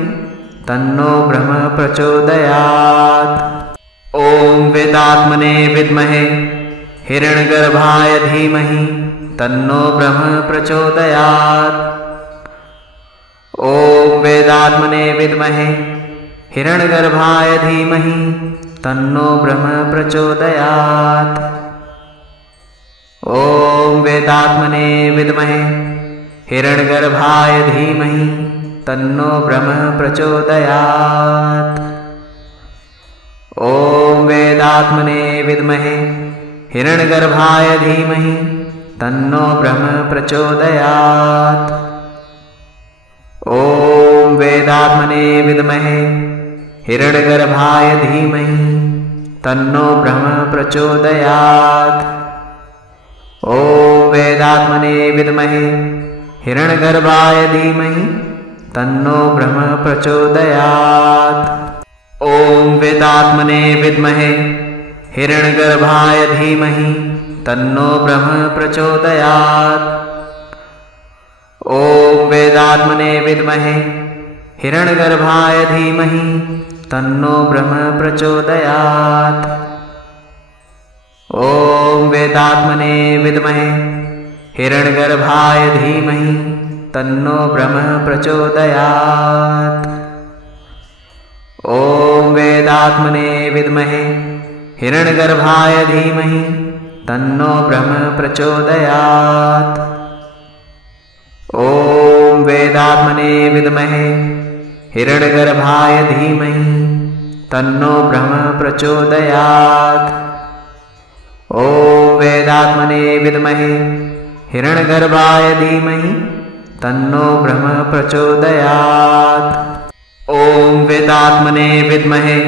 तन्नो ब्रह्म प्रचोदयात्। ॐ वेदात्मने विद्महे हिरण्यगर्भाय धीमहि तन्नो ब्रह्म प्रचोदयात्। ॐ वेदात्मने विद्महे हिरण्यगर्भाय धीमहि तन्नो ब्रह्म प्रचोदयात्। ॐ वेदात्मने विद्महे हिरण्यगर्भाय धीमहि तन्नो ब्रह्म प्रचोदयात्। ॐ वेदात्मने विद्महे हिरण्यगर्भाय धीमहि तन्नो ब्रह्म प्रचोदयात्। ॐ वेदात्मने विद्महे हिरण्यगर्भाय धीमहि तन्नो ब्रह्म प्रचोदयात्। ॐ वेदात्मने विद्महे हिरण्यगर्भाय धीमहि तन्नो ब्रह्म प्रचोदयात्। ॐ वेदात्मने विद्महे हिरण्यगर्भाय धीमहि तन्नो ब्रह्म प्रचोदयात्। ॐ वेदात्मने विद्महे हिरण्यगर्भाय धीमहि तन्नो ब्रह्म प्रचोदयात्। ॐ वेदात्मने विद्महे हिरण्यगर्भाय धीमहि तन्नो ब्रह्म प्रचोदयात्। ॐ वेदात्मने विद्महे हिरण्यगर्भाय धीमहि तन्नो ब्रह्म प्रचोदयात्। ॐ वेदात्मने विद्महे हिरण्यगर्भाय धीमहि तन्नो ब्रह्म प्रचोदयात्। ॐ वेदात्मने विद्महे हिरण्यगर्भाय धीमहि तन्नो ब्रह्म प्रचोदयात्। ॐ वेदात्मने विद्महे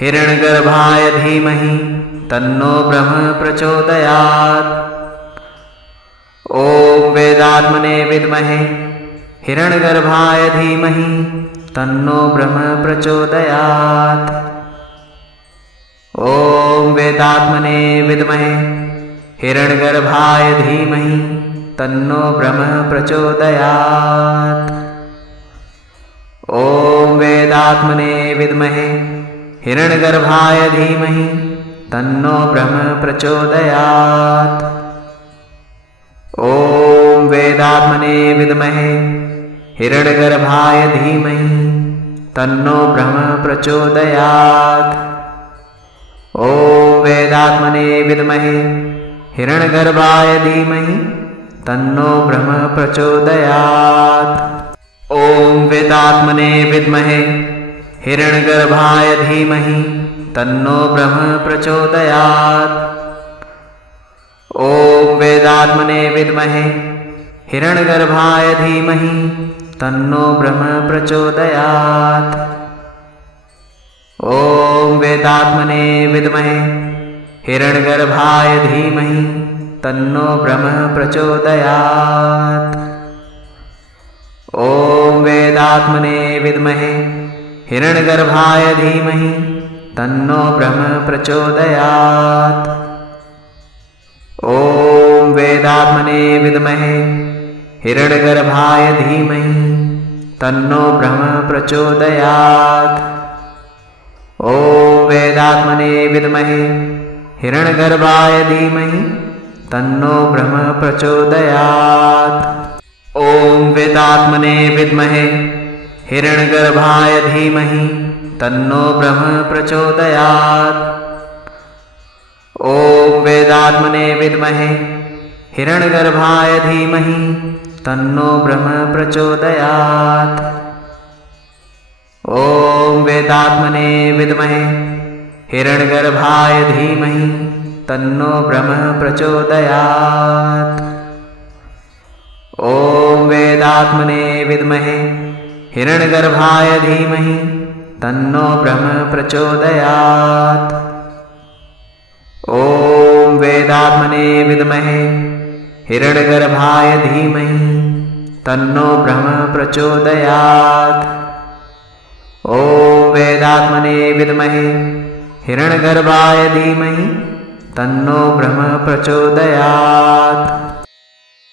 हिरण्यगर्भाय धीमहि तन्नो ब्रह्म प्रचोदयात्। ॐ वेदात्मने विद्महे हिरण्यगर्भाय धीमहि तन्नो ब्रह्म प्रचोदयात्। ॐ वेदात्मने विद्महे हिरण्यगर्भाय धीमहि तन्नो ब्रह्म प्रचोदयात्। ॐ वेदात्मने विद्महे हिरण्यगर्भाय धीमहि तन्नो ब्रह्म प्रचोदयात्। ॐ वेदात्मने विद्महे हिरण्यगर्भाय धीमहि तन्नो ब्रह्म प्रचोदयात्। ॐ वेदात्मने विद्महे हिरण्यगर्भाय धीमहि तन्नो ब्रह्म प्रचोदयात्। ॐ वेदात्मने विद्महे हिरण्यगर्भाय धीमहि तन्नो ब्रह्म प्रचोदयात्। ॐ वेदात्मने विद्महे हिरण्यगर्भाय धीमहि तन्नो ब्रह्म प्रचोदयात्। ॐ वेदात्मने विद्महे हिरण्यगर्भाय धीमहि तन्नो ब्रह्म प्रचोदयात्। ॐ वेदात्मने विद्महे हिरण्यगर्भाय धीमहि तन्नो ब्रह्म प्रचोदयात्। ॐ वेदात्मने विद्महे हिरण्यगर्भाय धीमहि तन्नो ब्रह्म प्रचोदयात्। ॐ वेदात्मने विद्महे हिरण्यगर्भाय धीमहि तन्नो ब्रह्म प्रचोदयात्। ॐ वेदात्मने विद्महे हिरण्यगर्भाय धीमहि तन्नो ब्रह्म प्रचोदयात्। ॐ वेदात्मने विद्महे हिरण्यगर्भाय धीमहि तन्नो ब्रह्म प्रचोदयात्। ॐ वेदात्मने विद्महे हिरण्यगर्भाय धीमहि तन्नो ब्रह्म प्रचोदयात्। ॐ वेदात्मने विद्महे हिरण्यगर्भाय धीमहि तन्नो ब्रह्म प्रचोदयात्। ॐ वेदात्मने विद्महे हिरण्यगर्भाय धीमहि तन्नो ब्रह्म प्रचोदयात्। ॐ वेदात्मने विद्महे हिरण्यगर्भाय धीमहि तन्नो ब्रह्म प्रचोदयात्।